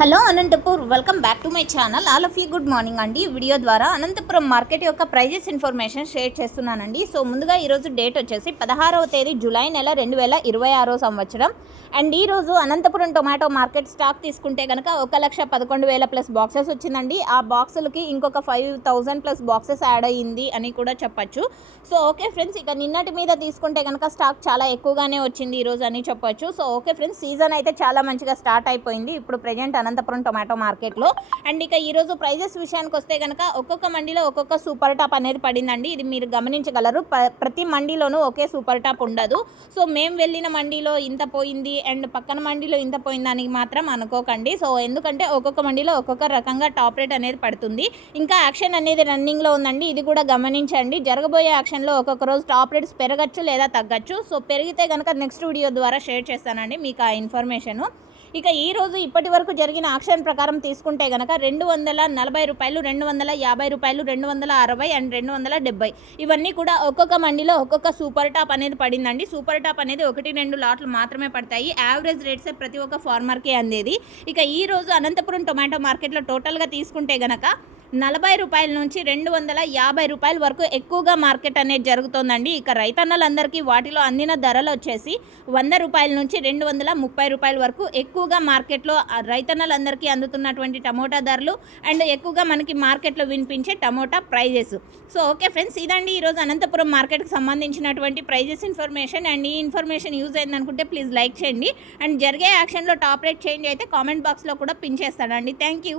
Hello Anantapur, welcome back to my channel. All of you good morning అండి. Video ద్వారా Anantapuram market యొక్క prices information share చేస్తున్నానండి. So ముందుగా ఈరోజు డేట్ వచ్చేసి 16వ తేదీ జూలై నెల 2026 సంవత్సరం. అండ్ ఈరోజు అనంతపురం టొమాటో మార్కెట్ స్టాక్ తీసుకుంటే కనుక 1,11,000 ప్లస్ బాక్సెస్ వచ్చిందండి. ఆ బాక్సులకి ఇంకొక 5,000 ప్లస్ బాక్సెస్ యాడ్ అయ్యింది అని కూడా చెప్పచ్చు. సో ఓకే ఫ్రెండ్స్, ఇక నిన్నటి మీద తీసుకుంటే కనుక స్టాక్ చాలా ఎక్కువగానే వచ్చింది ఈరోజు అని చెప్పొచ్చు. సో ఓకే ఫ్రెండ్స్, సీజన్ అయితే చాలా మంచిగా స్టార్ట్ అయిపోయింది ఇప్పుడు ప్రజెంట్ అనంతపురం టొమాటో మార్కెట్లో. అండ్ ఇక ఈరోజు ప్రైజెస్ విషయానికి వస్తే కనుక ఒక్కొక్క మండీలో ఒక్కొక్క సూపర్ టాప్ అనేది పడిందండి. ఇది మీరు గమనించగలరు. ప్రతి మండీలోనూ ఒకే సూపర్ టాప్ ఉండదు. సో మేము వెళ్ళిన మండీలో ఇంత పోయింది అండ్ పక్కన మండీలో ఇంత పోయిందని మాత్రం అనుకోకండి. సో ఎందుకంటే ఒక్కొక్క మండీలో ఒక్కొక్క రకంగా టాప్ రేట్ అనేది పడుతుంది. ఇంకా యాక్షన్ అనేది రన్నింగ్లో ఉందండి, ఇది కూడా గమనించండి. జరగబోయే యాక్షన్లో ఒక్కొక్క రోజు టాప్ రేట్స్ పెరగచ్చు లేదా తగ్గచ్చు. సో పెరిగితే కనుక నెక్స్ట్ వీడియో ద్వారా షేర్ చేస్తానండి మీకు ఆ ఇన్ఫర్మేషను. ఇక ఈరోజు ఇప్పటి వరకు జరిగిన ఆక్షన్ ప్రకారం తీసుకుంటే కనుక 240 రూపాయలు, 250 రూపాయలు, 260 అండ్ 270 ఇవన్నీ కూడా ఒక్కొక్క మండీలో ఒక్కొక్క సూపర్ టాప్ అనేది పడిందండి. సూపర్ టాప్ అనేది 1-2 లాట్లు మాత్రమే పడతాయి. యావరేజ్ రేట్సే ప్రతి ఒక్క ఫార్మర్కే అందేది. ఇక ఈరోజు అనంతపురం టొమాటో మార్కెట్లో టోటల్గా తీసుకుంటే కనుక 40 రూపాయల నుంచి 250 రూపాయల వరకు ఎక్కువగా మార్కెట్ అనేది జరుగుతోందండి. ఇక రైతన్నలందరికీ వాటిలో అందిన ధరలు వచ్చేసి 100 రూపాయల నుంచి 230 రూపాయల వరకు ఎక్కువగా మార్కెట్లో రైతన్నలందరికీ అందుతున్నటువంటి టమోటా ధరలు అండ్ ఎక్కువగా మనకి మార్కెట్లో వినిపించే tomato prices. So okay friends, ఇదండి ఈరోజు అనంతపురం మార్కెట్కి సంబంధించినటువంటి ప్రైజెస్ ఇన్ఫర్మేషన్. అండ్ ఈ ఇన్ఫర్మేషన్ యూజ్ అయిందనుకుంటే ప్లీజ్ లైక్ చేయండి. అండ్ జరిగే యాక్షన్లో టాప్ రేట్ చేంజ్ అయితే కామెంట్ బాక్స్లో కూడా పిన్ చేస్తానండి. Thank you.